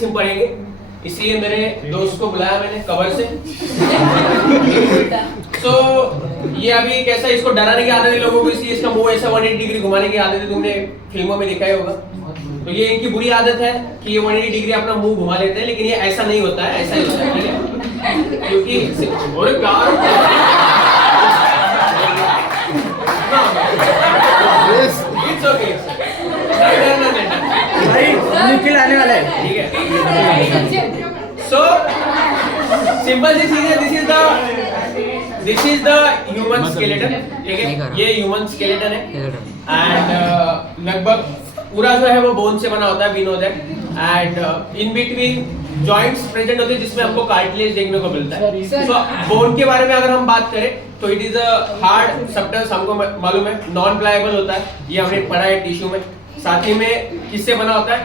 SIM पढ़ेंगे, इसलिए मेरे दोस्त को बुलाया मैंने कवर से। तो ये अभी कैसा, इसको डराने की आदत है लोगों को, इसलिए इसका मुंह ऐसा 180 डिग्री घुमाने की आदत है, तुमने फिल्मों में देखा ही होगा। तो ये इनकी बुरी आदत है कि ये 180 डिग्री अपना मुंह घुमा लेते हैं, लेकिन ये ऐसा नहीं होता है, ऐसा ही होता है, ठीक है? क्योंकि और इट्स ओके निखिल आने वाला है, ठीक है। सो सिंपल सी चीज है, this is the human skeleton, ठीक है? ये ह्यूमन स्केलेटन है एंड लगभग पूरा जो है वो बोन से बना होता है, we know that. And in between joints present होते हैं जिसमें हमको कार्टिलेज देखने को मिलता है। सो बोन के बारे में अगर हम बात करें तो it is a hard substance, हमको मालूम है, नॉन प्लायबल होता है, ये हमने पढ़ा है टिश्यू में। साथ ही में किससे बना होता है?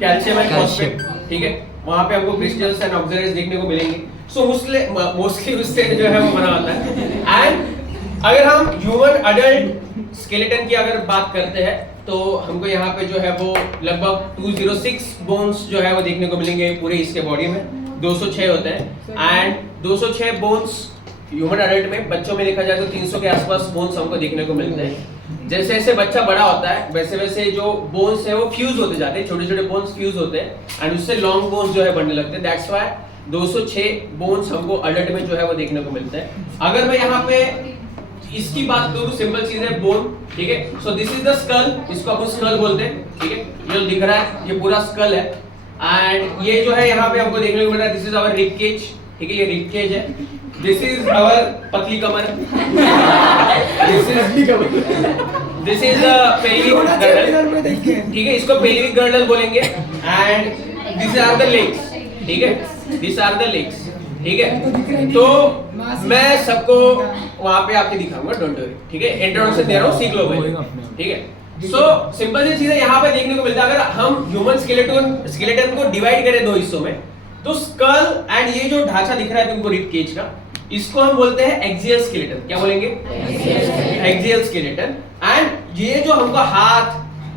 कैल्शियम एंड फॉस्फेट, ठीक है? वहां पे हमको क्रिस्टल्स एंड ऑक्सीडाइज देखने को मिलेंगे। सो मोस्टली उससे जो है वो बना होता है। एंड अगर हम ह्यूमन अडल्ट स्केलेटन की अगर बात करते हैं तो हमको यहाँ पे जो है वो लगभग 206 बोन्स जो है वो देखने को मिलेंगे पूरे इसके बॉडी में। 206 होते हैं एंड 206 बोन्स ह्यूमन अडल्ट में। बच्चों में देखा जाए तो 300 के आसपास बोन्स हमको देखने को मिलते हैं। जैसे जैसे बच्चा बड़ा होता है वैसे वैसे जो बोन्स है वो फ्यूज होते जाते हैं, छोटे छोटे बोन्स फ्यूज होते हैं एंड उससे लॉन्ग बोन्स जो है बनने लगते हैं। दैट्स व्हाई 206 बोन्स हमको अडल्ट में जो है वो देखने को मिलते हैं। अगर मैं यहाँ पे इसकी बात करूं, सिंपल चीज है बोन, ठीक है? So this is the skull, इसको अपन स्कल बोलते हैं, ठीक है? ये जो दिख रहा है ये पूरा स्कल है एंड ये जो है यहाँ पे हमको देखने को मिल रहा है, this is our rib cage, ठीक है? ये रिब केज है। दिस इज आवर पतली कमर, दिस इज पेल्विक गर्डल, ठीक है? इसको पेल्विक गर्डल बोलेंगे। And this are the legs, ठीक है? दिस आर द लेग्स, ठीक है? तो मैं सबको वहां पे आके दिखाऊंगा, डोंट वरी, ठीक है? इंट्रोडक्शन दे रहा हूँ, सीख लो भाई, ठीक है? सो सिंपल सी चीजें यहाँ पे देखने को मिलता है। अगर हम ह्यूमन स्केलेटन को डिवाइड करें दो हिस्सों में तो स्कल एंड ये जो ढांचा दिख रहा है तुमको रिब केज का, इसको हम बोलते हैं एक्सियल स्केलेटन। क्या बोलेंगे? Axial skeleton. एंड ये जो हमको हाथ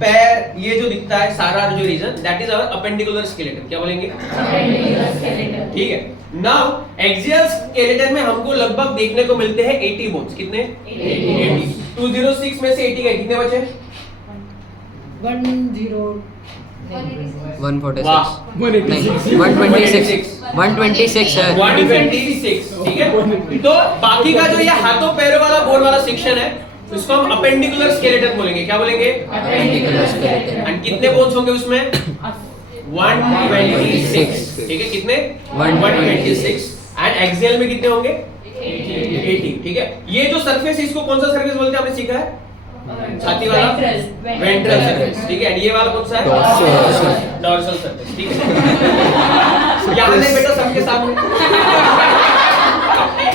पैर ये जो दिखता है सारा जो region, that is our appendicular skeleton. क्या बोलेंगे? अपेंडिकुलर स्केलेटन, ठीक है? नाउ एक्सियल स्केलेटन में हमको लगभग देखने को मिलते हैं 80 बोन्स। कितने? 80। 206 में से 80 गए, कितने बचे? 126 है। 126, ठीक है? तो बाकी का जो ये हाथों पैरों वाला बोन वाला सेक्शन है इसको हम अपेंडिकुलर स्केलेटन बोलेंगे। क्या बोलेंगे? Appendicular skeleton. एंड कितने बोन्स होंगे उसमें? 126, ठीक है? कितने? 126। एंड एक्सियल में कितने होंगे? 80, ठीक है? ये जो सरफेस इसको कौन सा सरफेस बोलते हैं आपने सीखा है? छाती वाला वेंट्रल सरफेस, ठीक है? एंड ये वाला कौन सा है? डॉर्सल सरफेस, ठीक है? यहाँ नहीं बेटा, सबके सामने,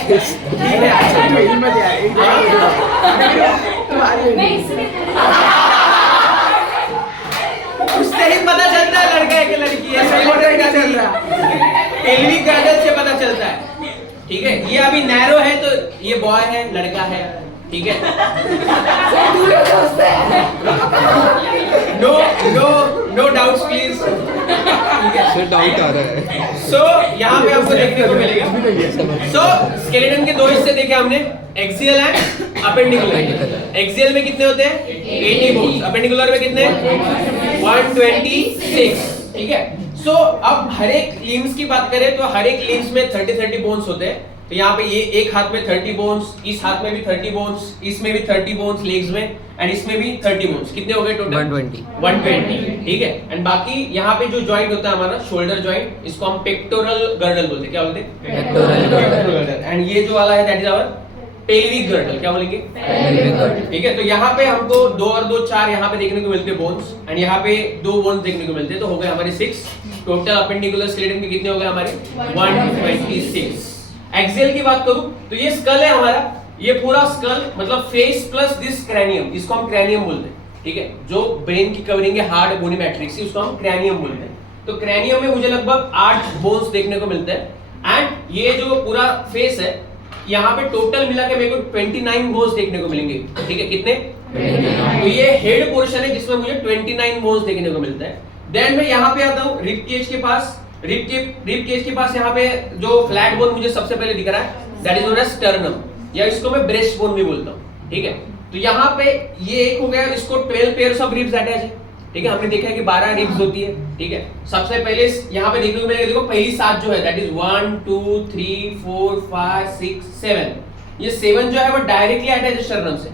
ठीक है? उससे ही पता चलता है लड़का है कि लड़की है, सही बोल क्या चल रहा है, पेल्विक गर्डल से पता चलता है, ठीक है? ये अभी नैरो है तो ये बॉय है, लड़का है, ठीक है? नो डाउट्स प्लीज, ठीक है? सर डाउट आ रहा है। सो यहाँ पे आपको देखने को मिलेगा। सो स्केलेटन के दो हिस्से देखे हमने, एक्सियल एंड अपेंडिकुलर। एक्सियल में कितने होते हैं? 80 बोन्स। अपेंडिकुलर में कितने? 126, ठीक है? सो अब हर एक लिम्स की बात करें तो हर एक लिम्स में 30 बोन्स होते हैं। तो यहाँ पे ये एक हाथ में 30 बोन्स, इस हाथ में भी 30 बोन्स, इसमें भी 30 बोन्स लेग्स में, एंड इसमें भी 30 बोन्स। कितने हो गए टोटल? 120, ठीक है? एंड बाकी यहाँ पे जो जॉइंट होता है हमारा शोल्डर जॉइंट, इसको हम पेक्टोरल गर्डल बोलते हैं। क्या बोलते हैं? Pectoral girdle. एंड ये जो वाला है that is our pelvic girdle. क्या बोलेंगे? पेल्विक गर्डल, ठीक है? तो यहाँ पे हमको 2 और 2 4 यहाँ पे देखने को मिलते हैं बोन्स, एंड यहाँ पे 2 बोन्स देखने को मिलते हैं, तो हो गए हमारे 6 टोटल। अपेंडिकुलर स्केलेटन के कितने हो गए हमारे? 126। एक्सियल की बात करूं तो ये स्कल है हमारा, ये पूरा स्कल मतलब फेस प्लस दिस क्रैनियम, इसको हम क्रैनियम बोलते हैं, ठीक है? जो ब्रेन की कवरिंग है हार्ड बोनी मैट्रिक्स, उसको हम क्रैनियम बोलते हैं। तो क्रैनियम में मुझे लगभग 8 बोन्स देखने को मिलते हैं। एंड ये जो पूरा फेस है यहाँ पे टोटल मिला के मेरे को 29 बोन्स देखने को मिलेंगे, ठीक है? कितने? तो ये हेड पोर्शन है जिसमें मुझे 29 बोन्स देखने को मिलता है। देन मैं यहाँ पे आता हूँ रिब केज के पास। रिब केज के पास यहाँ पे जो फ्लैट बोन मुझे सबसे पहले दिख रहा है that is known as sternum, या इसको मैं ब्रेस्ट बोन भी बोलता हूँ, ठीक है। तो यहाँ पे ये एक हो गया, इसको 12 पेयर्स ऑफ रिब्स अटैच है, ठीक है। हमने देखा है कि 12 रिब्स होती है, ठीक है। सबसे पहले यहाँ पे देखने को मिलेगा, देखो पहली 7 जो है दैट इज 1 2 3 4 5 6 7, ये 7 जो है वो डायरेक्टली अटैच है स्टर्नम से,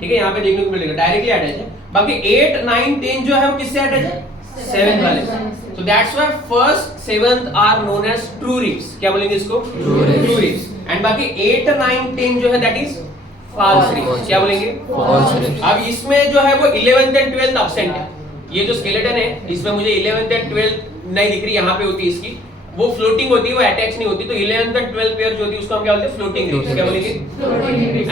ठीक है। यहाँ पे देखने को मिलेगा डायरेक्टली अटैच है। बाकी 8 9 10 जो है वो किससे अटैच है? 7 वाले से। So that's why first 7th are known as true ribs. क्या बोलेंगे इसको? True ribs. And बाकी 8 9 10 जो है that is false ribs. क्या बोलेंगे? False ribs. अब इसमें जो है वो 11th and 12th absent है। ये जो skeleton है इसमें मुझे 11th and 12th नहीं दिख रही, यहाँ पे होती है इसकी, वो फ्लोटिंग होती है, वो अटैच नहीं होती। तो 11th and 12th पेयर जो होती है उसको हम क्या बोलते हैं? Floating ribs. क्या बोलेंगे?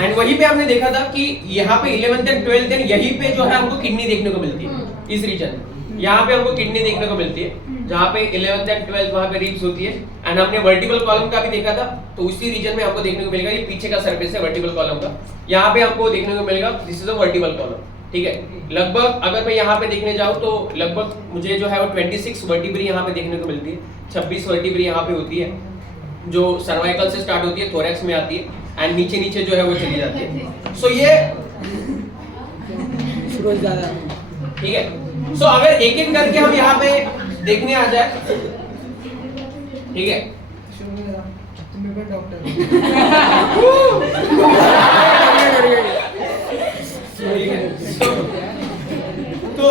एंड वहीं पे हमने देखा था कि यहाँ पे 11th and 12th and यहीं पे जो है हमको किडनी देखने को मिलती है, इस रीजन में यहाँ पे हमको किडनी देखने को मिलती है, जहाँ पे 11th and 12th वहाँ पे रिब्स होती है। एंड हमने वर्टिकल कॉलम का भी देखा था, तो उसी रीजन में हमको देखने को मिलेगा, ये पीछे का सरफेस है वर्टिकल कॉलम का, यहाँ पे हमको देखने को मिलेगा this is a vertical column, ठीक है। लगभग अगर मैं यहाँ पे देखने जाऊँ तो लगभग मुझे जो है वो 26 वर्टिब्री यहाँ पे देखने को मिलती है, 26 वर्टिब्री यहाँ पे होती है, जो सर्वाइकल से स्टार्ट होती है, थोरैक्स में आती है एंड नीचे नीचे जो है वो चली जाती है। सो ये ठीक है। सो अगर एक एक करके हम यहाँ पे देखने आ जाए, ठीक है। तो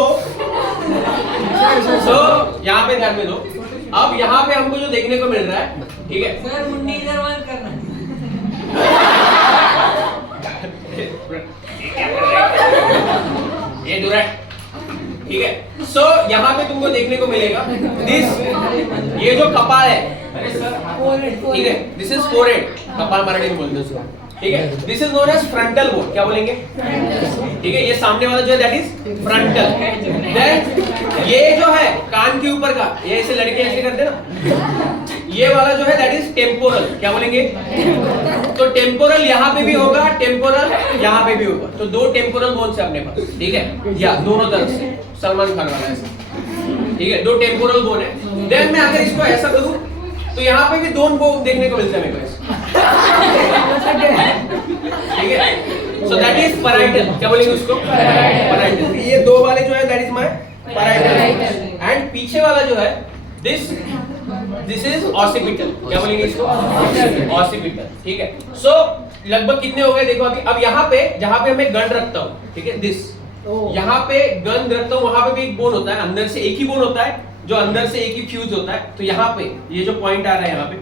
यहाँ पे ध्यान में दो। अब यहाँ पे हमको जो देखने को मिल रहा है, ठीक है, सर मुंडी इधर मत करना। ये दूर है, ठीक है। सो यहाँ पे तुमको देखने को मिलेगा दिस, ये जो कपाल है, ठीक है, दिस इज फोरहेड, कपाल मराठी में बोलते हैं उसको, ठीक है। This is known as frontal bone. क्या बोलेंगे? ठीक है, ये सामने वाला जो है दैट इज फ्रंटल। देन ये जो है कान के ऊपर का, ये ऐसे लड़के ऐसे करते हैं ना, ये वाला जो है दैट इज टेम्पोरल। क्या बोलेंगे? तो टेम्पोरल यहाँ पे भी होगा, टेम्पोरल यहाँ पे भी होगा, तो 2 टेम्पोरल बोन्स है अपने पास, ठीक है, या दोनों तरफ से, सलमान खान वाला ऐसा, ठीक है, 2 टेम्पोरल बोन है। देन मैं अगर इसको ऐसा करूं तो यहाँ पे भी 2 बोन देखने को मिलते हैं मेरे को, ठीक है। So that is parietal. क्या बोलेंगे उसको? पैराइटल। ये 2 वाले जो है that is my parietal, and पीछे वाला जो है दिस इज ऑसिपिटल। क्या बोलेंगे इसको? ऑसिपिटल, ठीक है। सो लगभग कितने हो गए देखो अभी। अब यहाँ पे जहाँ पे मैं गन रखता हूँ, ठीक है, दिस, यहाँ पे गन रखता हूँ, वहां पे भी एक बोन होता है, अंदर से एक ही बोन होता है, जो अंदर से एक ही फ्यूज होता है। तो यहाँ पे ये जो पॉइंट आ रहा है यहाँ पे,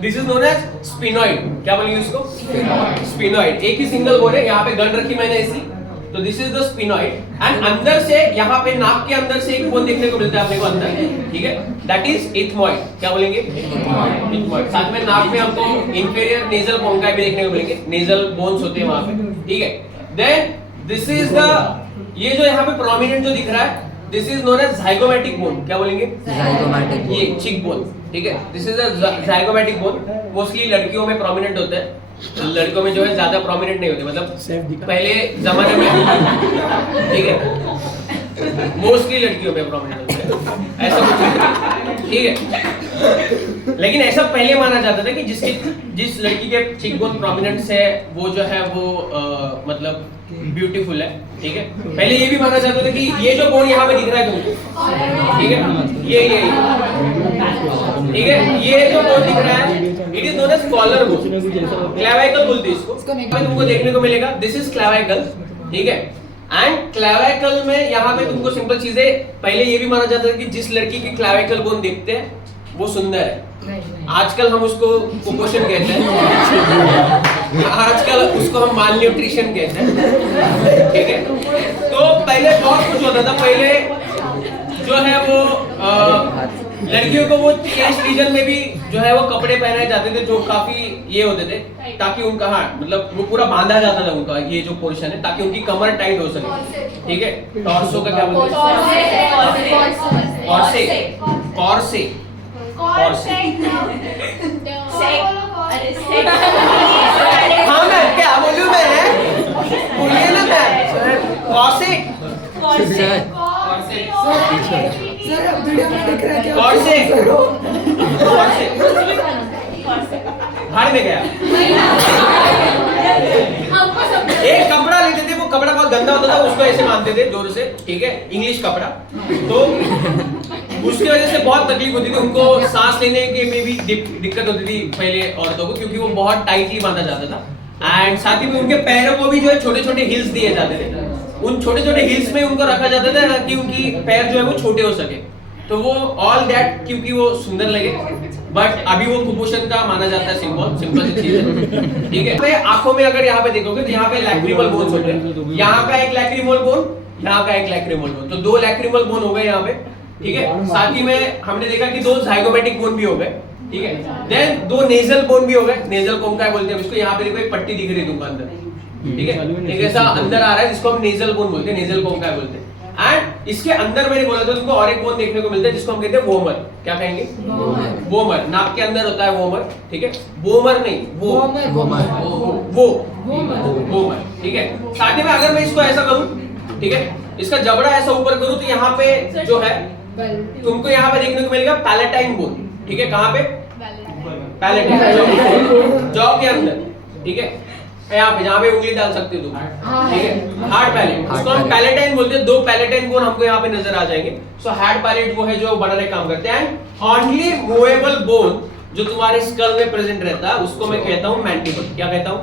this is known as sphenoid. क्या बोलेंगे इसको? स्पिनॉइड। एक ही सिंगल बोन है, यहाँ पे गन रखी मैंने ऐसी, तो this is the sphenoid. And अंदर से यहाँ पे नाक के अंदर से एक बोन देखने को मिलता है अपने को अंदर, ठीक है, दैट इज इथमॉइड। क्या बोलेंगे? इथमॉइड। साथ में नाक में हमको इंफीरियर नेजल कोंकाई भी देखने को मिलेंगे, नेजल बोन्स होते हैं वहां पे, ठीक है। देन दिस इज द, ये जो यहाँ पे प्रोमिनेंट जो दिख रहा है, this is known as zygomatic bone. क्या बोलेंगे? जाइगोमैटिक ये चिक बोन, ठीक है, this is the zygomatic bone. Mostly लड़कियों में प्रोमिनेंट होता है, लड़कों में जो है ज्यादा प्रोमिनेंट नहीं होते, मतलब पहले जमाने में, ठीक है, मोस्टली लड़कियों में प्रोमिनेंट होते हैं, ऐसा कुछ नहीं, ठीक है। लेकिन ऐसा पहले माना जाता था कि जिस लड़की के चिक बोन प्रोमिनेंट है वो जो है वो मतलब ब्यूटीफुल है, ठीक है। पहले ये भी माना जाता था कि ये जो बोन यहाँ पे दिख रहा है तुमको, ठीक है, ये ठीक है, ये जो बोन दिख रहा है it is known as collar bone, clavicle बोलते हैं इसको। तुमको देखने को मिलेगा दिस इज क्लेविकल, ठीक है। एंड क्लेविकल में यहाँ पे तुमको सिंपल चीजें, पहले ये भी माना जाता है कि जिस लड़की की क्लेविकल बोन देखते हैं वो सुंदर है। आजकल हम उसको कुपोषण कहते हैं, आजकल उसको हम माल न्यूट्रिशन कहते हैं, ठीक है। तो पहले बहुत कुछ होता था, पहले जो है वो लड़कियों को वो चेस्ट रीजन में भी जो है वो कपड़े पहनाए जाते थे जो काफी ये होते थे, ताकि उनका मतलब वो पूरा बांधा जाता था उनका ये जो पोर्शन है, ताकि उनकी कमर टाइट हो सके, ठीक है। टॉर्सो का क्या बोलते हैं? कॉर्से। हाँ मैम, क्या बोलूं मैं? बोलिए ना मैम। कॉर्सेट। कौन से भाड़ में गया। एक कपड़ा लेते थे, वो कपड़ा बहुत गंदा होता था, उसको ऐसे मानते थे जोर से, ठीक है, इंग्लिश कपड़ा। तो उसकी वजह से बहुत तकलीफ होती थी उनको, सांस लेने के में भी दिक्कत होती थी पहले औरतों को, क्योंकि वो बहुत टाइटली बांधा जाता था। एंड साथ ही में उनके पैरों को भी जो है छोटे छोटे हिल्स दिए जाते थे, उन छोटे छोटे हिल्स में उनको रखा जाता था ताकि उनकी पैर जो है वो छोटे हो सके। तो वो ऑल दैट क्योंकि वो सुंदर लगे, बट अभी वो कुपोषण का माना जाता है सिंबल, सिंपल सी चीज है, ठीक है। तो आंखों में अगर यहाँ पे देखोगे तो यहाँ पे लैक्रिमल बोन्स होते हैं, यहाँ का एक लैक्रिमल बोन, यहाँ का एक लैक्रिमल बोन, तो दो लैक्रिमल बोन हो गए यहाँ पे, ठीक है। साथ ही में हमने देखा कि दो जाइगोमेटिक बोन भी हो गए, ठीक है। देन दो नेजल बोन भी हो गए, नेजल बोन क्या बोलते हैं इसको, यहाँ पे देखो एक पट्टी दिख रही है तुमको अंदर, ठीक है, एक ऐसा अंदर आ रहा है जिसको हम नेजल बोन बोलते हैं, नेजल बोन क्या बोलते हैं। एंड इसके अंदर मैंने बोला था तुमको और एक बोन देखने को मिलता है जिसको हम कहते हैं वोमर। क्या कहेंगे? वोमर। नाक के अंदर होता है वोमर, ठीक है, वोमर नहीं, वो वोमर, ठीक है। साथ ही में अगर मैं इसको ऐसा करूं, ठीक है, इसका जबड़ा ऐसा ऊपर करूं तो यहाँ पे जो है तुमको यहाँ पे देखने को मिलेगा पैलेटाइन बोन, ठीक है। कहाँ पे? पैलेटाइन, जॉ के अंदर, ठीक है, यहाँ पे जहाँ पे उंगली डाल सकते हो तुम, ठीक है, हार्ड पैलेट, उसको हम पैलेटाइन बोलते हैं। दो पैलेटाइन बोन हमको यहाँ पे नजर आ जाएंगे। सो हार्ड पैलेट वो है जो बनाने का काम करते हैं। ओनली मूवेबल बोन जो तुम्हारे स्कल में प्रेजेंट रहता है उसको मैं कहता हूँ मैंडिबल। क्या कहता हूँ?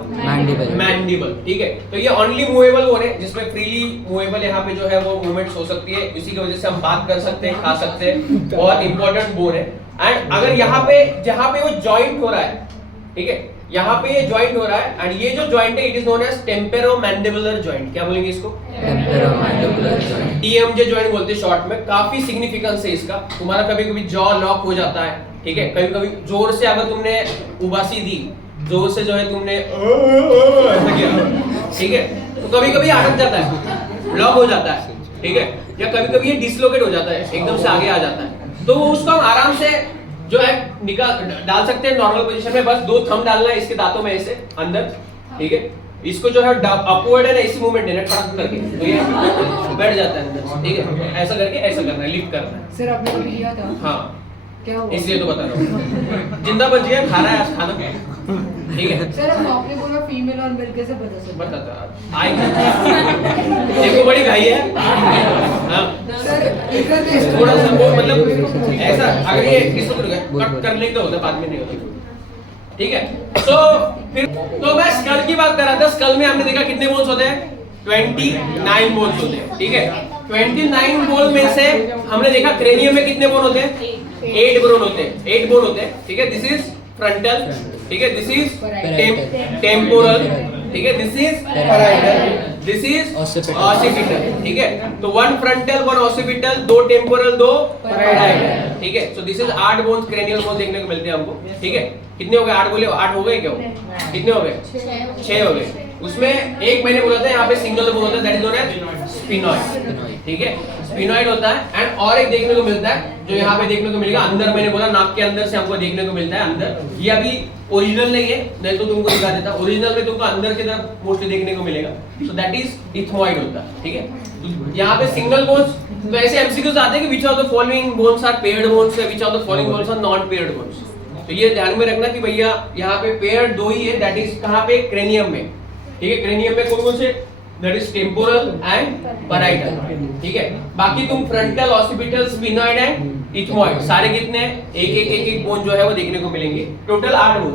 मैंडिबल, ठीक है। तो ये ओनली मूवेबल बोन है जिसमें फ्रीली मूवेबल यहाँ पे जो है वो मूवमेंट्स हो सकती है, इसी की वजह से हम बात कर सकते हैं, खा सकते हैं, बहुत इंपॉर्टेंट बोन है। एंड अगर यहाँ पे जहाँ पे वो जॉइंट हो रहा है, ठीक है, यहाँ पे ये जॉइंट हो रहा है एंड ये जो जॉइंट है it is known as temporomandibular joint. क्या बोलेंगे इसको? टेम्पेरोमैंडिबुलर जॉइंट, टीएमजे जॉइंट बोलते हैं शॉर्ट में। काफी सिग्निफिकेंस है इसका। तुम्हारा कभी कभी जॉ लॉक हो जाता है, ठीक है, कभी कभी जोर से अगर तुमने उबासी दी, जोर से जो है तुमने ऐसा किया, ठीक है, तो कभी कभी अटक जाता है, लॉक हो जाता है, ठीक है, या कभी कभी ये डिसलोकेट हो जाता है, एकदम से आगे आ जाता है। तो उसको हम आराम से जो है निकाल डाल सकते हैं नॉर्मल पोजीशन में। बस दो थंब डालना है इसके दांतों में ऐसे अंदर, ठीक है, इसको जो है अपवर्ड है ना इसी मूवमेंट देना ठड़क करके, तो ये बैठ जाता है अंदर, ठीक है, ऐसा करके ऐसा करना है, लिफ्ट करना है। सर आपने कभी किया था? हाँ, क्या हुआ? इसलिए तो बता रहा हूँ। जिंदा बच गया, खा रहा है आज खाना, ठीक है। सर आपने बोला फीमेल और मेल कैसे बता सकते? बताता आई देखो बड़ी भाई है। हाँ सर इधर टेस्ट थोड़ा सा वो मतलब ऐसा अगर ये कट कर लेंगे तो होता, बाद में नहीं होता, ठीक है। सो फिर तो मैं स्कल की बात कर रहा था। स्कल में हमने देखा कितने बोन्स होते हैं? 29 बोन्स होते हैं, ठीक है। 29 बोन में से हमने देखा क्रेनियम में कितने बोन होते हैं? 8 बोन होते हैं, 8 बोन होते हैं, ठीक है। दिस इज फ्रंटल, ठीक है, दिस इज टेम्पोरल, ठीक है, this is parietal, this is occipital, ठीक है। तो 1 फ्रंटल 1 ऑसिपिटल, 2 टेम्पोरल 2 पैराइटल, ठीक है। So this is 8 bones, cranial bone देखने को मिलते हैं हमको, ठीक है। कितने हो गए? 8 बोले, 8 हो गए क्या? कितने हो गए? 6 हो गए। उसमें एक मैंने बोला था यहाँ पे सिंगल बोन होता है, that is known as sphenoid, ठीक है, स्फिनॉइड होता है। एंड और एक देखने को मिलता है जो यहाँ पे देखने को मिलेगा अंदर, मैंने बोला नाक के अंदर से हमको देखने को मिलता है अंदर। ये अभी ओरिजिनल नहीं है, नहीं तो तुमको दिखा देता। ओरिजिनल में तुमको अंदर की तरफ मोस्टली देखने को मिलेगा, सो दैट इज इथमॉइड होता है, ठीक है। तो यहाँ पे सिंगल बोन्स, तो ऐसे एमसीक्यूज आते हैं कि which of the following bones are paired bones, which of the following bones are non paired bones. तो ये ध्यान में रखना कि भैया यहाँ पे पेयर्ड 2 ही है, दैट इज कहाँ पे? क्रेनियम में, ठीक है। क्रेनियम में कौन कौन से? That is temporal and parietal, ठीक है। बाकी तुम frontal, occipital, sphenoid and ethmoid सारे कितने हैं? एक बोन जो है वो देखने को मिलेंगे, टोटल 8 बोन।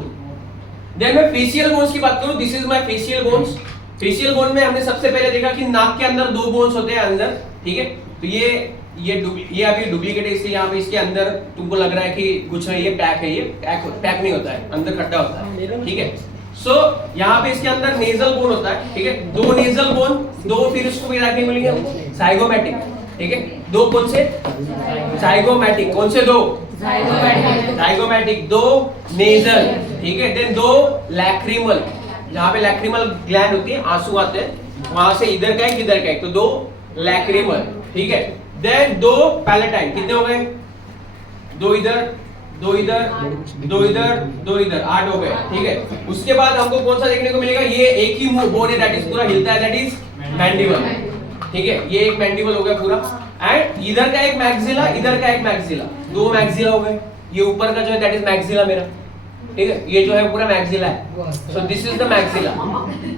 देन मैं फेशियल बोन्स की बात करूं, this is my facial bones. Facial bone में हमने सबसे पहले देखा कि नाक के अंदर 2 बोन्स होते हैं अंदर, ठीक है। तो ये अभी डुप्लीकेट है, इसलिए यहाँ पे इसके अंदर तुमको लग रहा है कि कुछ नहीं, ये पैक है, ये पैक नहीं होता है, अंदर खट्टा होता है, ठीक है। सो यहाँ पे इसके अंदर नेजल बोन होता है, ठीक है। 2 नेजल बोन, 2 फिर उसको मिला के मिलेंगे जाइगोमैटिक, ठीक है। 2 कौन से? जाइगोमैटिक, कौन से 2? जाइगोमैटिक 2 नेजल, ठीक है। देन 2 लैक्रिमल, जहाँ पे लैक्रिमल ग्लैंड होती है, आंसू आते हैं वहां से, इधर का एक इधर का एक, तो 2 लैक्रिमल, ठीक है। देन 2 पैलेटाइन, कितने हो गए? 2 इधर, 2 इधर, 2 इधर, 2 इधर, 8 हो गए, ठीक है। उसके बाद हमको कौन सा देखने को मिलेगा? ये एक ही बोन है, दैट इज पूरा हिलता है, दैट इज मैंडिबल, ठीक है। ये एक मैंडिबल हो गया पूरा, एंड इधर का एक मैक्सिला, इधर का एक मैक्सिला, दो मैक्सिला हो गए। ये ऊपर का जो है दैट इज मैक्सिला मेरा, ठीक है, ये जो है पूरा मैक्सिला है। So this is the maxilla,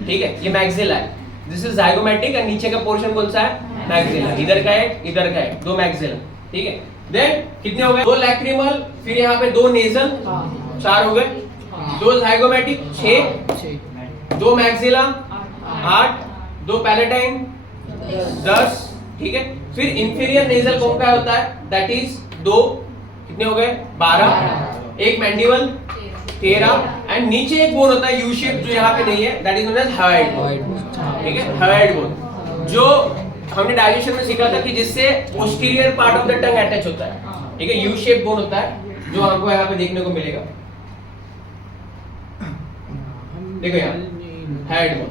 ठीक है, ये मैक्सिला है, दिस इज जाइगोमैटिक एंड नीचे का पोर्शन कौन सा है, मैक्सिला। इधर का एक, इधर का एक, दो मैक्सिला, ठीक है। देन कितने हो गए, दो लैक्रिमल, फिर यहाँ पे दो नेजल, 4 हो गए, दो जाइगोमैटिक 6, दो मैक्सिला 8, दो पैलेटाइन 10, ठीक है। फिर इंफीरियर नेजल कौन का होता है, दैट इज 2, कितने हो गए 12, एक मैंडिबल 13, एंड नीचे एक बोन होता है यू शेप जो यहाँ पे नहीं है, that is known as hyoid bone, ठीक है, हयोइड बोन, जो हमने डाइजेशन में सीखा था कि जिससे posterior part of the tongue attach होता है, ठीक है, यू शेप बोन होता है जो हमको यहाँ पे देखने को मिलेगा, देखो यहाँ हेड बोन,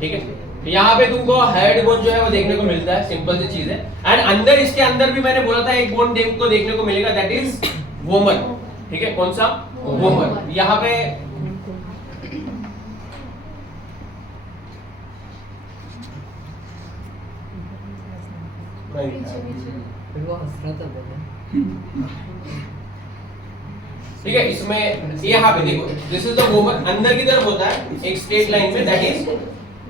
ठीक है। यहाँ पे तुमको हेड बोन जो है वो देखने को मिलता है, सिंपल सी चीज है। एंड अंदर, इसके अंदर भी मैंने बोला था एक बोन को देखने को मिलेगा, दैट इज वोमर, ठीक है, कौन सा, वोमर। यहाँ पे ठीक है, इसमें यहाँ पे देखो दिस इज द वोमर, अंदर की तरफ होता है एक स्ट्रेट लाइन में, दैट इज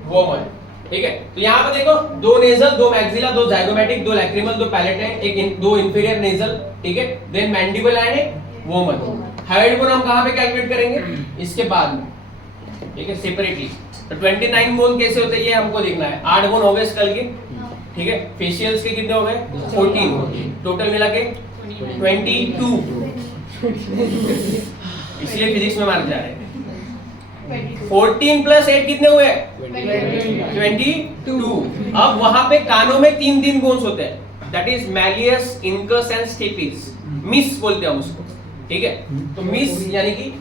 वोमर, ठीक है। तो यहाँ पे देखो दो नेजल, दो मैक्सिला, दो जाइगोमैटिक, दो लैक्रिमल, दो पैलेटाइन, दो इंफीरियर नेजल, ठीक है, देन मैंडिबल एंड एक वोमर। हयोइड बोन हम कहाँ पे कैलकुलेट करेंगे, इसके बाद में, ठीक है, सेपरेटली। तो 29 बोन कैसे होते हैं ये हमको देखना है। 8 बोन हो गए स्कल के, ठीक है, फेशियल्स के कितने हो गए 14, टोटल मिला के 22, इसलिए फिजिक्स में मार्क जा रहे हैं। 14 प्लस 8 कितने हुए 22। अब वहां पे कानों में 3 बोन्स होते हैं, that is malleus, incus and stapes, मिस बोलते हैं हम उसको, ठीक है। तो मिस यानी कि,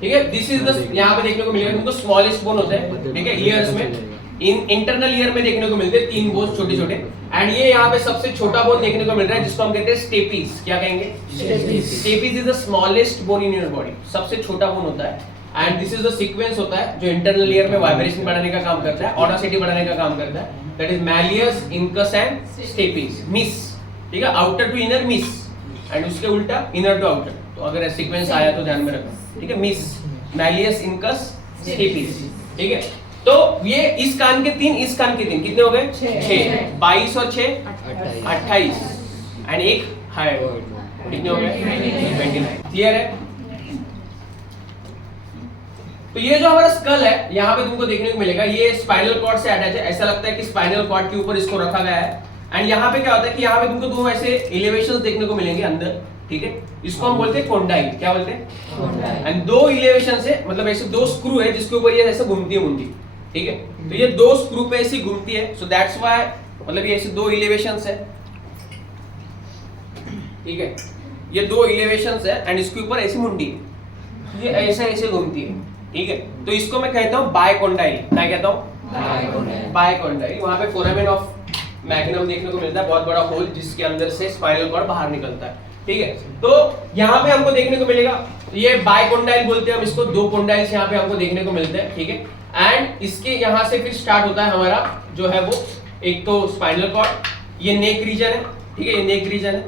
ठीक है, दिस इज द, यहाँ पे देखने को मिलेगा तुमको स्मॉलेस्ट बोन होता है, ठीक है, ईयर्स में, इंटरनल ईयर में देखने को मिलते हैं 3 बोन छोटे छोटे, एंड ये यहाँ पे सबसे छोटा बोन देखने को मिल रहा है जिसको हम कहते हैं स्टेपिस। क्या कहेंगे, stapes is the smallest bone in your body, सबसे छोटा बोन होता है। And this is the sequence होता है जो इंटरनल ईयर में वाइब्रेशन बढ़ाने का काम करता है, ऑडासिटी बढ़ाने का काम करता है, that is malleus, incus and stapes, मिस, ठीक है, आउटर टू इनर मिस, एंड उसके उल्टा इनर टू आउटर। तो अगर सीक्वेंस आया तो ध्यान में रखना, ठीक है, मिस, मैलियस, इनकस, स्टेपिस, ठीक है। तो ये इस कान के 3, इस कान के 3 कितने हो गए 6, 22 और 6 28, एंड एक हाई कितने हो गए 29। क्लियर है। तो ये जो हमारा स्कल है यहाँ पे तुमको देखने को मिलेगा, ये स्पाइनल कॉर्ड से अटैच है, ऐसा लगता है कि स्पाइनल कॉर्ड के ऊपर इसको रखा गया है। एंड यहाँ पे क्या होता है कि यहाँ पे तुमको दो ऐसे एलिवेशंस देखने को मिलेंगे अंदर, ठीक है, इसको हम बोलते हैं कोंडाइल। क्या बोलते हैं, एंड दो एलिवेशन है, मतलब ऐसे दो स्क्रू है जिसके ऊपर ये ऐसे घूमती है मुंडी, ठीक है। तो ये दो स्क्रू पे ऐसी घूमती है, सो दैट्स व्हाई, मतलब ये ऐसे दो एलिवेशंस है, ठीक है, ये दो एलिवेशंस है एंड इसके ऊपर ऐसी मुंडी है, ये ऐसे ऐसे घूमती है, ठीक है। तो इसको मैं कहता हूँ बायकोंडाइल। क्या कहता हूँ, बायकोंडाइल। वहां पे फोरामेन ऑफ मैग्नम देखने को मिलता है, बहुत बड़ा होल जिसके अंदर से स्पाइनल कॉर्ड बाहर निकलता है, ठीक है। तो यहाँ पे हमको देखने को मिलेगा, ये बायकोंडाइल बोलते हैं हम इसको, दो कोंडाइल्स यहाँ पे हमको देखने को मिलते हैं, ठीक है। एंड इसके यहाँ से फिर स्टार्ट होता है हमारा जो है वो, एक तो स्पाइनल कॉर्ड, ये नेक रीजन है, ठीक है, ये नेक रीजन है,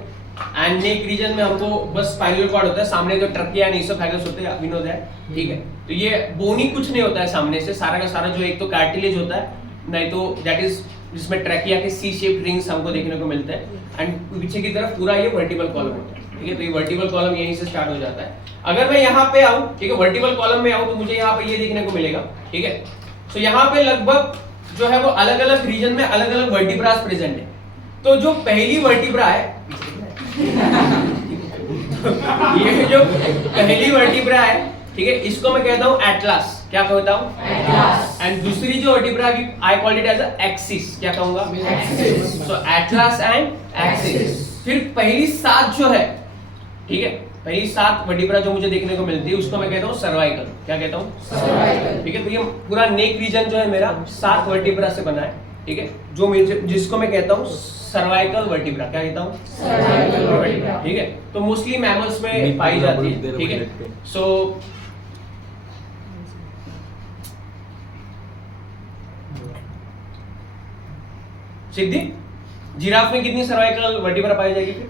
एंड नेक रीजन में हमको बस स्पाइनल कॉर्ड होता है, सामने जो ट्रकिया एंड इसोफेगस होते हैं, विनोद है, ठीक है। तो ये बोनी कुछ नहीं होता है सामने से, सारा का सारा जो एक तो कार्टिलेज होता है, नहीं तो दैट इज जिसमें ट्रकिया के सी शेप रिंग्स हमको देखने को मिलते हैं, एंड पीछे की तरफ पूरा ये वर्टिकल कॉलम होता है, ठीक है। तो ये वर्टिकल कॉलम यहीं से स्टार्ट हो जाता है। अगर मैं यहाँ पे आऊँ, ठीक है, वर्टिकल कॉलम में आऊँ तो मुझे यहाँ पे ये देखने को मिलेगा, ठीक है। तो यहाँ पे लगभग जो है वो अलग अलग रीजन में अलग अलग वर्टिब्रास प्रेजेंट है। तो जो पहली वर्टिब्रा है ये जो पहली वर्टिब्रा है, ठीक है, इसको मैं कहता हूँ एटलस। क्या कहता हूँ, एटलस। एंड दूसरी जो वर्टिब्रा है I called it as axis. क्या कहूंगा, axis. So atlas and axis. फिर पहली 7 जो है, ठीक है, पहली 7 वर्टिब्रा जो मुझे देखने को मिलती है उसको मैं कहता हूँ सर्वाइकल। क्या कहता हूँ, सर्वाइकल, ठीक है। तो ये पूरा नेक रीजन जो है मेरा 7 वर्टिब्रा से बना है, ठीक है, जो जिसको मैं कहता हूँ सर्वाइकल वर्टिब्रा। क्या कहता हूँ, सर्वाइकल वर्टिब्रा, ठीक है। तो मोस्टली मैमल्स में पाई जाती है, ठीक है। सो सिद्धि जिराफ में कितनी सर्वाइकल वर्टिब्रा पाई जाएगी फिर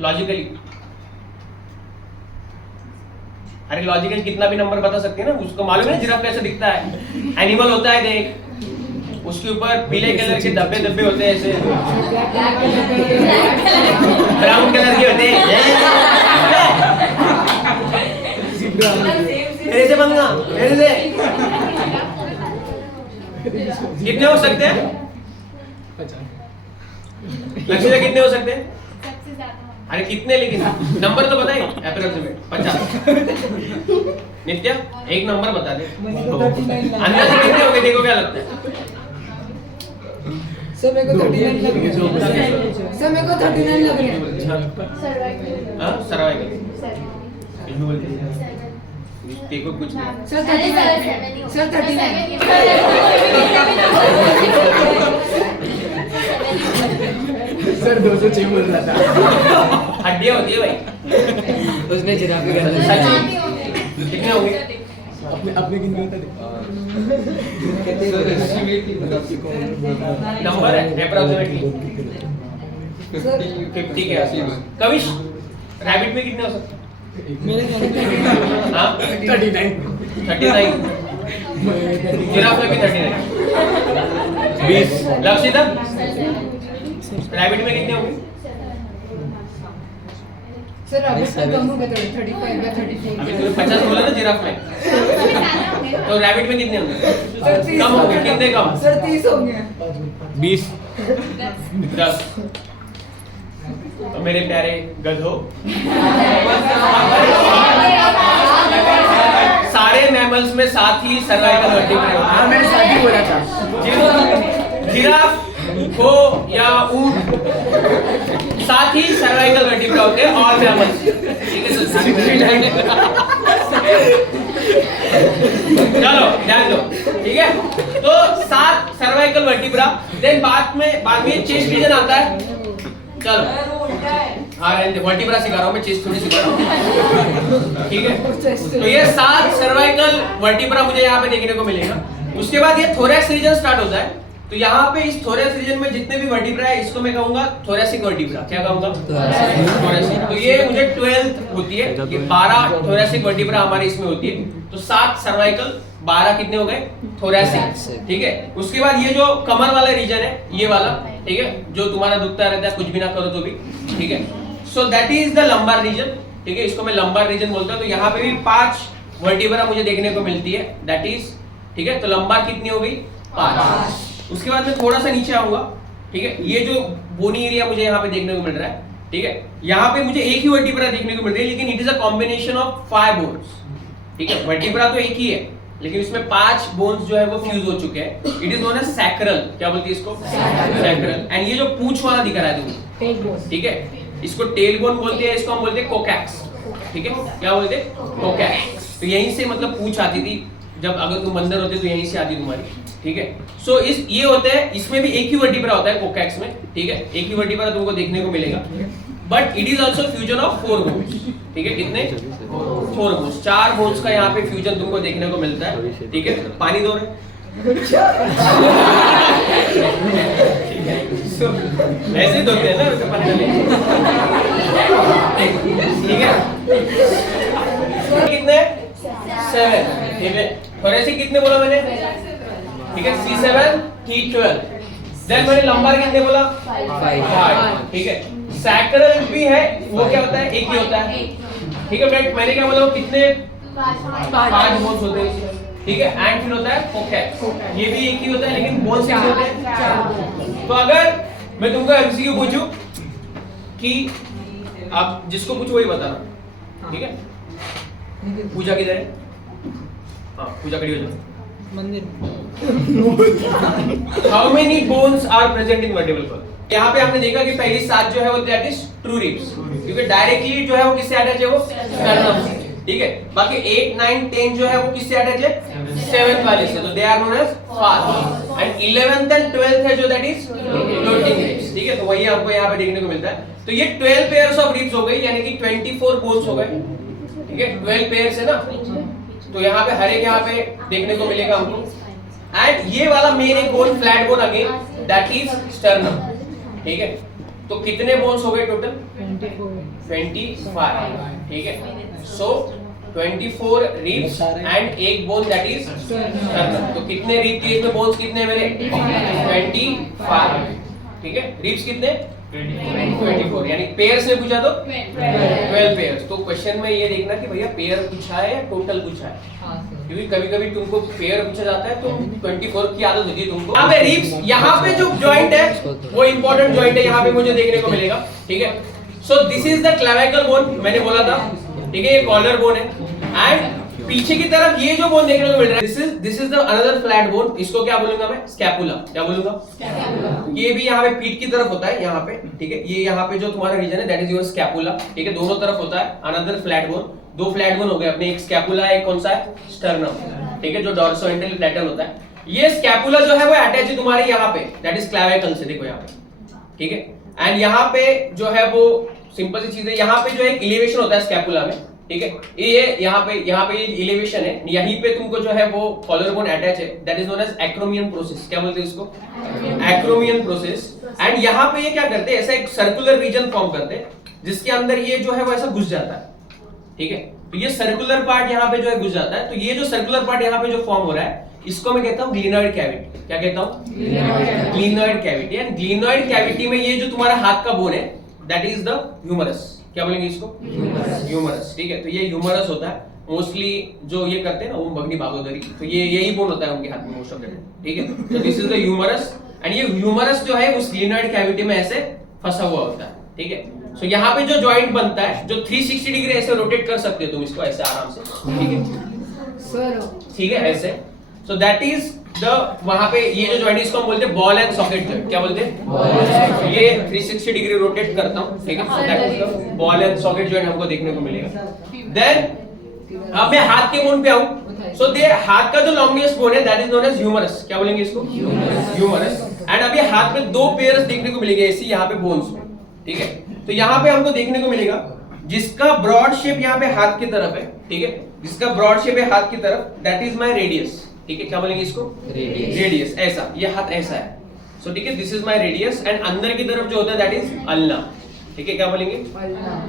लॉजिकली? अरे लॉजिकली कितना भी नंबर बता सकते हैं ना, उसको मालूम है जिराफ कैसे दिखता है, एनिमल होता है देख, उसके ऊपर पीले कलर के धब्बे धब्बे होते हैं ऐसे, ब्राउन कलर के होते हैं, मेरे से मंगा, मेरे से कितने हो सकते हैं? लक्ष्य कितने हो सकते हैं? अरे कितने, लेकिन नंबर तो बताइए अप्रोक्सीमेट 50। नित्या एक नंबर बता दे, अंदाज कितने हो गए देखो क्या लगता है? सर मेरे को 39 लग रहे हैं। सर मेरे को 39 लग रहे हैं। हाँ सर्वाइकल देखो कुछ नहीं। सर 39 सर 39 सर 206 बोल रहा था। हड्डियां होती है भाई। उसने जिराफ के गले सच कितने होंगे? अपने अपने कितने होता है? नंबर है अप्रोक्सीमेटली सर 50 के आसपास। कविश रैबिट में कितने हो सकते हैं? हाँ 39। 39। जिराफ में भी 39। 20। लक्षिता रैबिट में कितने होंगे? सर अभी तक कम हो गए 35 या 34। अभी तूने 50 बोला ना जिराफ में, तो रैबिट में कितने होंगे? सर 30 कम होंगे, कितने कम? सर 30 होंगे। 20। 10। तो मेरे प्यारे गधो, सारे मैमल्स में साथ ही सर्वाइकल वर्टिब्रा होते हाँ मैंने साथ ही बोला था। हैं। जिराफ हो या ऊंट, साथ ही सर्वाइकल वर्टिब्रा होते हैं और मैमल्स। ठीक है चलो ध्यान दो, ठीक है? तो 7 सर्वाइकल वर्टिब्रा, देन बाद में चेस्ट रीजन आता है। चलो हाँ वर्टिब्रा सिखा रहा हूँ मैं, चेस्ट थोड़ी सिखा रहा हूँ, ठीक है? तो ये 7 सर्वाइकल वर्टिब्रा मुझे यहाँ पे देखने को मिलेगा। उसके बाद ये थोरैक्स रीजन स्टार्ट होता है। तो यहाँ पे इस थोरैक्स रीजन में जितने भी वर्टिब्रा है इसको मैं कहूंगा थोरैसिक वर्टिब्रा। क्या कहूंगा? थोरैसिक। तो ये मुझे 12th होती है, ये 12 थोरैसिक वर्टिब्रा हमारे इसमें होती है। तो 7 सर्वाइकल, 12 कितने हो गए? थोरैसिक, ठीक है? उसके बाद ये जो कमर वाला रीजन है, ये वाला, ठीक है, जो तुम्हारा दुखता रहता है कुछ भी ना करो तो भी, ठीक है? So that is the lumbar region, ठीक है? इसको मैं लंबार रीजन बोलता हूँ। तो यहाँ पे भी 5 वर्टिब्रा मुझे देखने को मिलती है, दैट इज, ठीक है? तो लंबार कितनी हो गई? 5। उसके बाद मैं थोड़ा सा नीचे आऊंगा, ठीक है? ये जो बोनी एरिया मुझे यहाँ पे देखने को मिल रहा है, ठीक है? यहाँ पे मुझे एक ही वर्टिब्रा देखने को मिल रही है, लेकिन it is a combination of 5 bones, ठीक है? वर्टिब्रा तो एक ही है, लेकिन इसमें 5 बोन्स जो है वो फ्यूज हो चुके हैं। It is known as sacral. क्या बोलती है इसको? सैक्रल। एंड ये जो पूंछ वाला दिख रहा है तुमको, ठीक है, इसको टेल बोन बोलते हैं, इसको हम बोलते हैं कोकैक्स, ठीक है? क्या बोलते हैं? कोकैक्स। तो यहीं से मतलब पूंछ आती थी, जब अगर तुम बंदर होते तो यहीं से आती तुम्हारी, ठीक है? सो इस ये होते हैं, इसमें भी एक ही वर्टिब्रा होता है कोकैक्स में, ठीक है? एक ही वर्टिब्रा तुमको देखने को मिलेगा, but it is also fusion of 4 bones, ठीक है? कितने? 4 बोन्स, 4 बोन्स का यहाँ पे फ्यूजन तुमको देखने को मिलता है, ठीक है? पानी दो रहे ऐसे धोते हैं ना ठीक है? कितने? 7, ठीक है? थोरेसिक कितने बोला मैंने? ठीक है, C7 T12। देन मैंने लंबार कितने बोला? 5, ठीक है? सैक्रल भी है, वो क्या होता है? एक ही होता है, ठीक है? बट मैंने क्या बोला, वो कितने? 5 बोन्स होते हैं, ठीक है? एंड फिर होता है कोकैक्स, ये भी एक ही होता है, लेकिन बोन्स कितने होते हैं? 4। तो अगर मैं तुमको MCQ पूछूं कि आप जिसको पूछो वही बताना, ठीक है? पूजा किधर है? हाँ पूजा खड़ी हो जाओ। मंदिर। How many bones are present in vertebral column? यहाँ पे हमने देखा कि पहली 7 जो है वो दैट इज ट्रू रिब्स, क्योंकि डायरेक्टली जो है वो किससे अटैच है? वो स्टर्नम से, ठीक है? बाकी 8, 9, 10 जो है वो किससे अटैच है? 7th वाले से, तो दे आर नोन एज फास्ट। एंड 11th एंड 12th है जो दैट इज फ्लोटिंग रिब्स, ठीक है? तो वही हमको यहाँ पे देखने को मिलता है। तो ये 12 पेयर्स ऑफ रिब्स हो गई, यानी कि 24 बोन्स हो गए, ठीक है? 12 पेयर्स है ना, तो यहाँ पे हर एक यहाँ पे देखने को मिलेगा हमको। एंड ये वाला मेन एक bone, flat bone again, that is sternum, ठीक है। तो कितने बोन्स हो गए टोटल? 25, ठीक है। सो 24 रिब्स एंड एक बोन दैट इज स्टर्नम। तो कितने रिब के इसमें बोन्स कितने हैं मेरे? 25, ठीक है। रिब्स कितने? 24, यानी पेयर्स में पूछा तो 12 पेयर्स। तो क्वेश्चन में ये देखना कि भैया पेयर पूछा है या टोटल पूछा है, क्योंकि कभी कभी तुमको पेयर पूछा जाता है तो 24 की आदत होती है तुमको। यहाँ पे रिब्स, यहाँ पे जो जॉइंट है वो इंपॉर्टेंट जॉइंट है, यहाँ पे मुझे देखने को मिलेगा, ठीक है। So this is the clavicle bone, मैंने बोला था, ठीक है। ये कॉलर बोन है एंड पीछे की तरफ ये जो बोन देखने को मिल रहा है this is the another flat bone. इसको क्या बोलूंगा मैं? स्कैपुला। क्या बोलूंगा? ये भी यहाँ पे पीठ की तरफ होता है, यहाँ पे, ठीक है। ये यहाँ पे जो तुम्हारा रीजन है दैट इज योर स्कैपुला, ठीक है। दोनों तरफ होता है अनदर फ्लैट बोन। दो फ्लैट बोन हो गए अपने, एक स्कैपुला, एक कौन सा है? स्टर्नम, ठीक है, जो डॉर्सोवेंट्रल प्लैटन होता है। ये स्कैपुला जो है वो अटैच है तुम्हारे यहाँ पे, दैट इज क्लेविकल से, देखो यहाँ पे, ठीक है। एंड यहाँ पे जो है वो सिंपल सी चीज है, यहाँ पे जो एक एलिवेशन होता है स्कैपुला में, ठीक है। ये यहाँ पे एलिवेशन है, यहीं पे तुमको जो है वो कॉलर बोन अटैच है, that is known as acromion process. क्या बोलते हैं इसको? Acromion process. एंड यहाँ पे ये क्या करते हैं, ऐसा एक सर्कुलर रीजन फॉर्म करते हैं जिसके अंदर ये जो है वो ऐसा घुस जाता है, ठीक है। तो ये सर्कुलर पार्ट यहाँ पे जो है घुस जाता है। तो ये जो सर्कुलर पार्ट यहाँ पे जो फॉर्म हो रहा है इसको मैं कहता हूँ ग्लिनॉइड कैविटी। क्या कहता हूँ? Glenoid cavity. And glenoid cavity में ये जो तुम्हारा हाथ का बोन है दैट इज द ह्यूमरस। क्या बोलेंगे इसको? ह्यूमरस, ठीक है। तो ये ह्यूमरस होता है, मोस्टली जो ये करते हैं ना वो भगनी भागोदरी, तो ये यही बोन होता है उनके हाथ में मोस्ट ऑफ द टाइम, ठीक है। तो this is the humerus and ये ह्यूमरस जो है उस ग्लिनॉइड कैविटी में ऐसे फंसा हुआ होता है, ठीक है। सो यहाँ पे जो जॉइंट बनता है जो 360 डिग्री ऐसे रोटेट कर सकते हो तुम इसको ऐसे आराम से, ठीक है, ठीक है, ऐसे। सो दैट इज द, वहां पे ये जो जॉइंट इसको हम बोलते हैं बॉल एंड सॉकेट जॉइंट। क्या बोलते हैं? ये 360 डिग्री रोटेट करता हूं, ठीक है। So that is the ball and socket joint हमको देखने को मिलेगा। देन अब मैं हाथ के बोन पे आऊं। सो दे हाथ का जो लॉन्गेस्ट बोन है that is known as humerus. क्या बोलेंगे इसको? ह्यूमरस। एंड अब ये हाथ में दो पेयर्स देखने को मिलेंगे ऐसी यहाँ पे बोन्स में, ठीक है। तो यहाँ पे हमको देखने को मिलेगा जिसका ब्रॉड शेप यहाँ पे हाथ की तरफ है, ठीक है, जिसका ब्रॉड शेप है हाथ की तरफ, दैट इज माय रेडियस, ठीक है। क्या बोलेंगे इसको? रेडियस। ऐसा, ये हाथ ऐसा है, सो ठीक है, this is my radius. And अंदर की तरफ जो होता है दैट इज अल्ना, ठीक है। क्या बोलेंगे?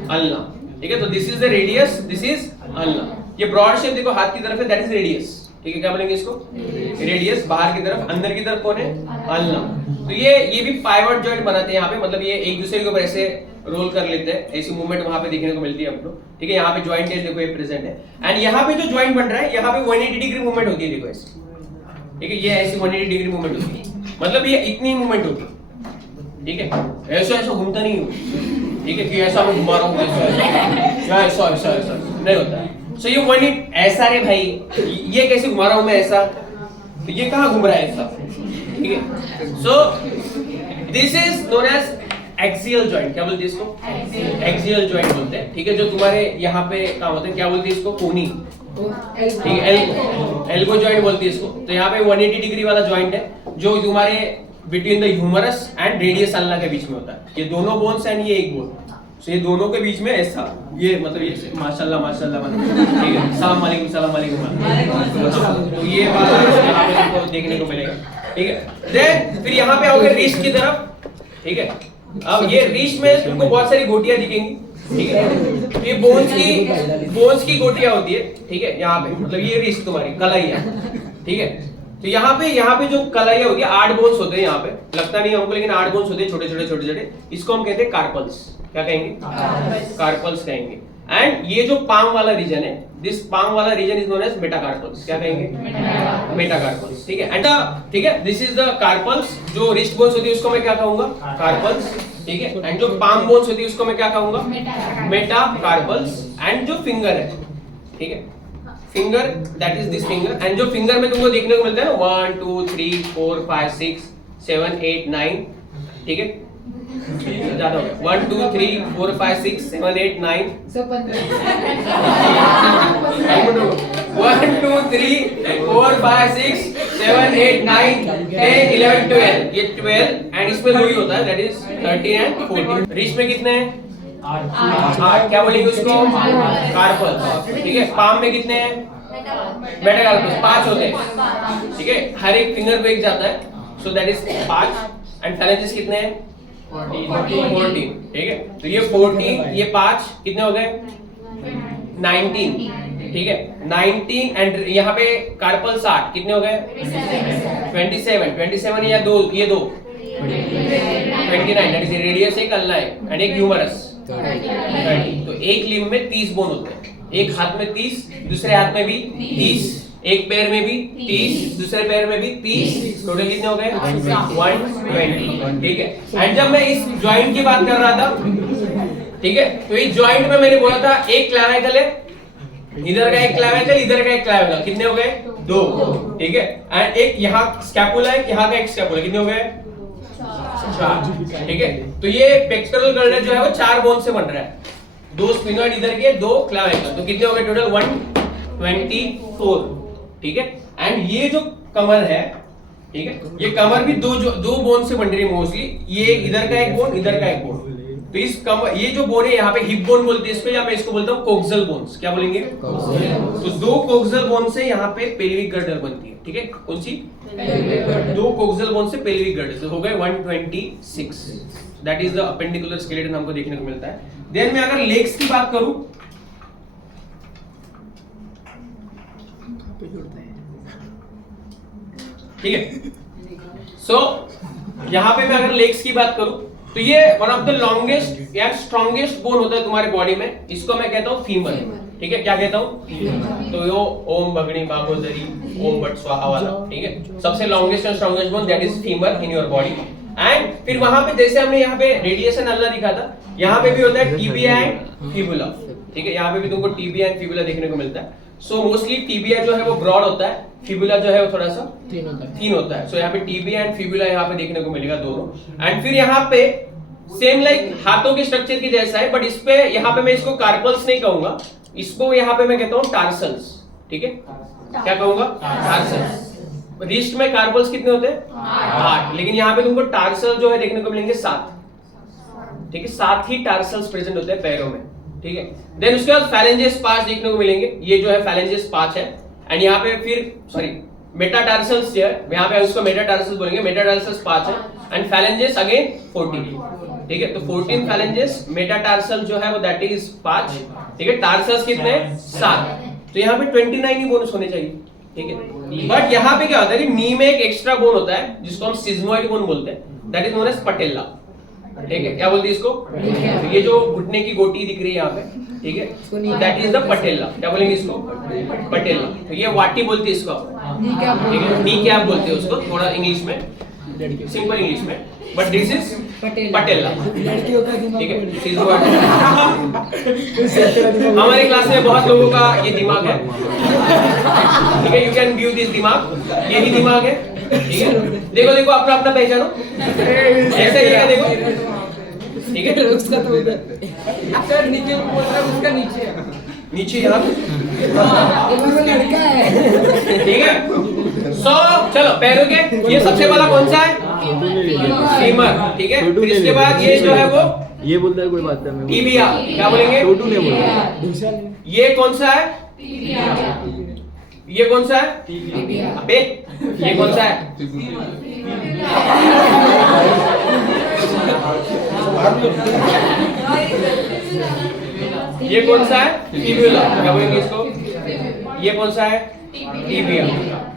अल्ना, ठीक है। तो this is the radius, this is ulna. ये ब्रॉड शेप देखो हाथ की तरफ है, दैट इज रेडियस, ठीक है। क्या बोलेंगे इसको? रेडियस। बाहर की तरफ, अंदर की तरफ कौन है? अल्ना। तो ये भी पाइवट जॉइंट बनाते हैं यहाँ पे, मतलब ये एक दूसरे के ऊपर ऐसे रोल कर लेते हैं, ऐसी मूवमेंट वहां पे देखने को मिलती है हमको, ठीक है। यहाँ पे जॉइंट है, देखो ये प्रेजेंट है। एंड यहाँ पे जो जॉइंट बन रहा है यहाँ पे 180 डिग्री मूवमेंट होती है, देखो ऐसे, ठीक है। ये ऐसी 180 डिग्री मूवमेंट होती है, मतलब ये इतनी मूवमेंट होती है, ठीक है। ऐसा ऐसा घूमता नहीं हो, ठीक है, कि ऐसा मैं घुमा रहा हूँ ऐसा ऐसा नहीं होता है। सो ये 180 ऐसा रे भाई, ये कैसे घुमा रहा हूँ मैं ऐसा, तो ये कहाँ घूम रहा है ऐसा, ठीक है। So this is known as axial joint. क्या बोलते हैं इसको? एक्सियल जॉइंट बोलते हैं, ठीक है। जो तुम्हारे यहाँ पे काम होते हैं, क्या बोलते हैं इसको? कोनी, ठीक है, एल्बो जॉइंट बोलते हैं इसको। तो यहाँ पे 180 डिग्री वाला जॉइंट है जो तुम्हारे between the humerus and radius ulna के बीच में होता है। ये दोनों बोन्स एंड ये एक बोन, सो ये दोनों के बीच में ऐसा, ये मतलब ये माशाल्लाह माशाल्लाह, ठीक है, सलाम वालेकुम सलाम वालेकुम। तो ये वाला यहाँ पे तुमको देखने को मिलेगा, ठीक है। देन फिर यहाँ पे आओगे रिस्ट की तरफ, ठीक है। अब ये रिस्ट में तुमको बहुत सारी गोटियां दिखेंगी, ठीक है। ये बोन्स की गोटियां होती है, ठीक है। यहाँ पे मतलब ये रिस्ट तुम्हारी कलाइयां, ठीक है। तो यहाँ पे जो कलाइयां होती है 8 बोन्स होते हैं यहाँ पे, लगता नहीं हमको लेकिन 8 बोन्स होते हैं, छोटे छोटे। इसको हम कहते हैं कार्पल्स। क्या कहेंगे? कार्पल्स कहेंगे। एंड ये जो पाम वाला रीजन है, दिस पाम वाला region is known as metacarpals. क्या कहेंगे? मेटाकार्पल्स, ठीक है। एंड ठीक है, दिस इज द कार्पल्स। जो रिस्ट बोन्स होती है उसको मैं क्या कहूंगा? कार्पल्स, ठीक है। एंड जो पाम बोन्स होती है उसको मैं क्या कहूंगा? मेटाकार्पल्स। एंड जो फिंगर है, ठीक है, finger that is this finger. And जो फिंगर में तुमको देखने को मिलता है ना 1 2 3 4 5 6 7 8 9, ठीक है, ज्यादा हो गया, 1 2 3 4 5 6 7 8 9, 1 2 3 4 5 6 7 8 9 10 11 12, ये 12 एंड इसमें 2 ही होता है, दैट इज 13 एंड 14। रिस्ट में कितने हैं? 8। क्या बोलेंगे उसको? कार्पल्स, ठीक है। पाम में कितने हैं? मेटाकार्पल्स 5 होते हैं, ठीक है। हर एक फिंगर पे एक जाता है, so that is 5। And phalanges कितने हैं 14, ठीक है। तो ये 14, ये 5 कितने हो गए 19, ठीक है 19 एंड यहाँ पे कार्पल्स 8 कितने हो गए 27 या दो ये दो 29, दैट इज रेडियस एक अल्ला है एंड एक ह्यूमरस 30। तो एक लिम्ब में 30 बोन होते हैं, एक हाथ में 30, दूसरे हाथ में भी 30, एक पैर में भी 30, दूसरे पैर में भी 30, टोटल कितने हो गए 120, ठीक है। एंड जब मैं इस जॉइंट की बात कर रहा था, ठीक है, तो इस जॉइंट में मैंने बोला था एक क्लैविकल है, इधर का एक क्लैविकल, इधर का एक क्लैविकल, कितने हो गए 2, ठीक है। एंड एक यहाँ स्कैपुला है, यहाँ का एक स्कैपुला, कितने हो गए 4, ठीक है। तो ये पेक्टोरल गर्डर जो है वो 4 बोन से बन रहा है, 2 स्फिनोइड इधर के, 2 क्लैविकल, तो कितने हो गए टोटल 124, ठीक है। एंड ये जो कमर है, ठीक है, ये कमर भी दो बोन से बन रही है मोस्टली, ये इधर का एक बोन, इधर का एक बोन। तो इस कमर, ये जो बोन है यहाँ पे हिप बोन बोलते हैं इसको, या मैं इसको बोलता हूँ कोक्सल बोन्स, क्या बोलेंगे तो 2 कोक्सल बोन से यहाँ पे पेल्विक गर्डर बनती है, ठीक है। कौन सी 2 कोक्सल बोन से पेल्विक गर्डर, तो हो गए 126, that is the appendicular skeleton हमको देखने को मिलता है। देन मैं अगर लेग्स की बात करूं, ठीक है, सो यहां पे मैं अगर लेग्स की बात करूं तो ये वन ऑफ द लॉन्गेस्ट या स्ट्रॉन्गेस्ट बोन होता है तुम्हारे बॉडी में, इसको मैं कहता हूं फीमर, ठीक है। क्या कहता हूं तो यो ओम भगणी बागोदरी ओम बट स्वाहा वाला, ठीक है, सबसे longest and strongest bone that is femur in your body. And फिर वहां पे जैसे हमने यहाँ पे रेडिएशन अल्लाह दिखा था, यहाँ पे भी होता है टीबिया एंड फिबुला, ठीक है, यहाँ पे भी तुमको टीबिया एंड फिबुला देखने को मिलता है। सो मोस्टली टीबिया जो है वो ब्रॉड होता है, फिबुला जो है वो थोड़ा सा थिन होता है। सो यहाँ पे टीबिया एंड फिबुला यहाँ पे देखने को मिलेगा दोनों। एंड फिर यहाँ पे सेम लाइक हाथों के स्ट्रक्चर की जैसा है, बट इस पे यहाँ पे मैं इसको कार्पल्स नहीं कहूंगा, इसको यहाँ पे मैं कहता हूँ टार्सल्स, ठीक है। क्या कहूंगा टार्सल्स। रिस्ट में कार्पल्स कितने होते हैं 8, लेकिन यहाँ पे तुमको टार्सल जो है देखने को मिलेंगे 7, ठीक है, 7 ही टार्सल्स प्रेजेंट होते हैं पैरों में, ठीक है। देन उसके बाद फैलेंजेस 5 देखने को मिलेंगे, ये जो है फैलेंजेस 5 है। एंड यहाँ पे फिर सॉरी मेटाटार्सल्स जो है, यहाँ पे उसको मेटाटार्सल्स बोलेंगे, मेटाटार्सल्स 5 है एंड फैलेंजेस अगेन 14, ठीक है। तो 14 फैलेंजेस, मेटाटार्सल जो है वो दैट इज 5, ठीक है, टार्सल्स कितने 7, तो यहाँ पे 29 ही बोनस होने चाहिए, ठीक है। बट यहाँ पे क्या होता है कि नी में एक एक्स्ट्रा बोन होता है जिसको हम सिज्मोइड बोन बोलते हैं, दैट इज नोन एज पटेला, ठीक है। क्या बोलते हैं इसको, तो ये जो घुटने की गोटी दिख रही है यहाँ पे, ठीक है, दैट इज द पटेला। क्या बोलेंगे इसको पटेला। तो ये वाटी बोलती है इसको, ठीक है, नी कैप बोलते हैं उसको थोड़ा इंग्लिश में, सिंपल इंग्लिश में, बट दिस इज पटेला, ठीक है। हमारे क्लास में बहुत लोगों का ये दिमाग है, ठीक है, यू कैन व्यू दिस दिमाग, यही दिमाग है, ठीक है। देखो देखो अपना अपना पहचानो, ऐसे ही देखो, ठीक है। उसका तो उधर अच्छा नीचे बोल रहा है, उसका नीचे नीचे यहाँ वो लड़का है, ठीक है। सो चलो पैरों के, ये सबसे वाला कौन सा है फीमर, ठीक है। फिर इसके बाद ये जो है वो ये बोलता है कोई बात नहीं, टीबिया, क्या बोलेंगे छोटू ने बोला, ये कौन सा है ये कौन सा है अबे ये कौन सा है ये कौन सा है टिबिया, क्या बोलेंगे इसको, ये कौन सा है टिबिया,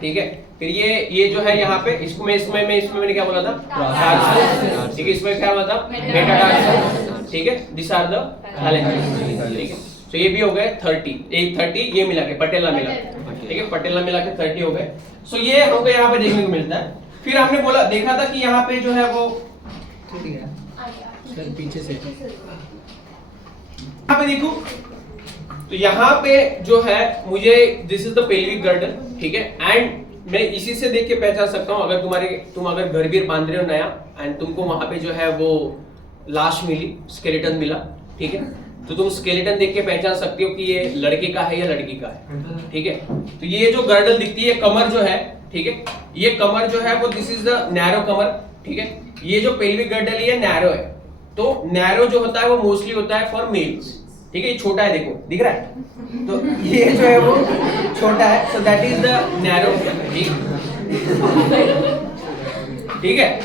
ठीक है। फिर ये जो है यहाँ पे इसको इसमें मैंने क्या बोला था टार्सल्स, ठीक है, इसमें क्या बोला था मेटाटार्सल्स, ठीक है, दिस आर द फैलेंजेस, ठीक है। तो ये भी हो गए 30 ये मिला के पटेला मिला, ठीक है, पटेला मिला के 30 हो गए। सो ये हमको यहाँ पे देखने को मिलता है। फिर हमने बोला देखा था कि यहाँ पे जो है वो सर पीछे से यहाँ पे देखो, तो यहाँ पे जो है मुझे this is the pelvic girder, ठीक है। एंड मैं इसी से देख के पहचान सकता हूँ अगर तुम अगर घर बांध रहे हो नया एंड तुमको वहां पे जो है वो लाश मिली, स्केलेटन मिला, ठीक है, तो तुम स्केलेटन देख के पहचान सकते हो कि ये लड़के का है या लड़की का है, ठीक है। तो ये जो गर्डल दिखती है कमर जो है, ठीक है, ये कमर जो है वो दिस इज द नैरो कमर, ठीक है। ये जो पेल्विक गर्डल है ये नैरो है, तो नैरो जो होता है वो मोस्टली होता है फॉर मेल्स, ठीक है। ये छोटा है, देखो दिख रहा है, तो ये जो है वो छोटा है, so that is the narrow, ठीक है।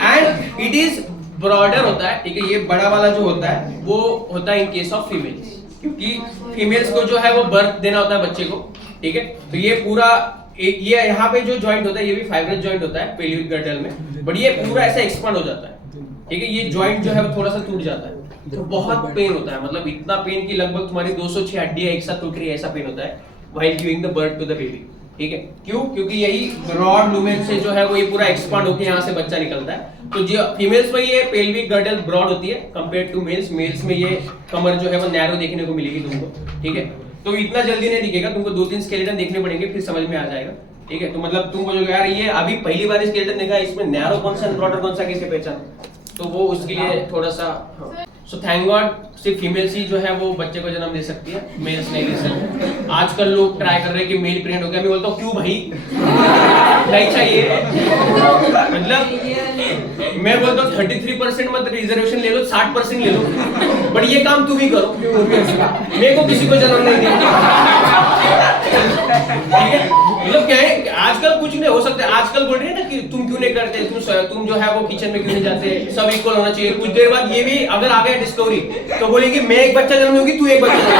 एंड इट इज ब्रॉडर होता है, ठीक है। ये बड़ा वाला जो होता है वो होता है इन केस ऑफ फीमेल्स, क्योंकि फीमेल्स को जो है वो बर्थ देना होता है बच्चे को, ठीक है। तो ये पूरा ये यहाँ पे जो जॉइंट होता है ये भी फाइब्रस जॉइंट होता है पेल्विक गर्डल में, बट ये पूरा ऐसा एक्सपांड हो जाता है, ठीक है। ये जॉइंट जो है वो थोड़ा सा टूट जाता है, तो बहुत पेन होता है, मतलब इतना पेन कि लगभग तुम्हारी 206 हड्डियां एक साथ टूट रही है, ऐसा पेन होता है while giving the birth to the baby, ठीक है। क्यों? क्योंकि यही ब्रॉड लूमेन से जो है वो ये पूरा एक्सपांड होकर यहाँ से बच्चा निकलता है। तो जो फीमेल्स में ये पेल्विक गर्डल ब्रॉड होती है कंपेयर टू मेल्स, मेल्स में ये कमर जो है वो नैरो देखने को मिलेगी तुमको, ठीक है। तो इतना जल्दी नहीं दिखेगा, तुमको 2-3 स्केलेटन देखने पड़ेंगे फिर समझ में आ जाएगा, ठीक है। तो मतलब तुम बोलोगे यार ये अभी पहली बार स्केलेटन देखा, इसमें नैरो कौन सा ब्रॉडर कौन सा कैसे पहचान, तो वो उसके लिए थोड़ा सा। सो थैंक गॉड सिर्फ फीमेल्स ही जो है वो बच्चे को जन्म दे सकती है, मेल्स नहीं दे सकते। आजकल लोग ट्राई कर रहे हैं कि मेल प्रेग्नेंट हो गया, मैं बोलता हूँ क्यों भाई, नहीं चाहिए। मतलब मैं बोलता हूँ 33% मत रिजर्वेशन ले लो, 60% ले लो, बट ये काम तुम ही करो, मेरे को किसी को जन्म नहीं देना, ठीक है। मतलब क्या है आजकल कुछ नहीं हो सकता, आजकल बोल रहे हैं ना कि तुम क्यों नहीं करते, तुम जो है वो किचन में क्यों नहीं जाते, सब इक्वल होना चाहिए। कुछ देर बाद ये भी अगर आ गया डिस्कवरी तो बोलेंगे मैं एक बच्चा जन्म दूंगी, तू एक बच्चा जन्म,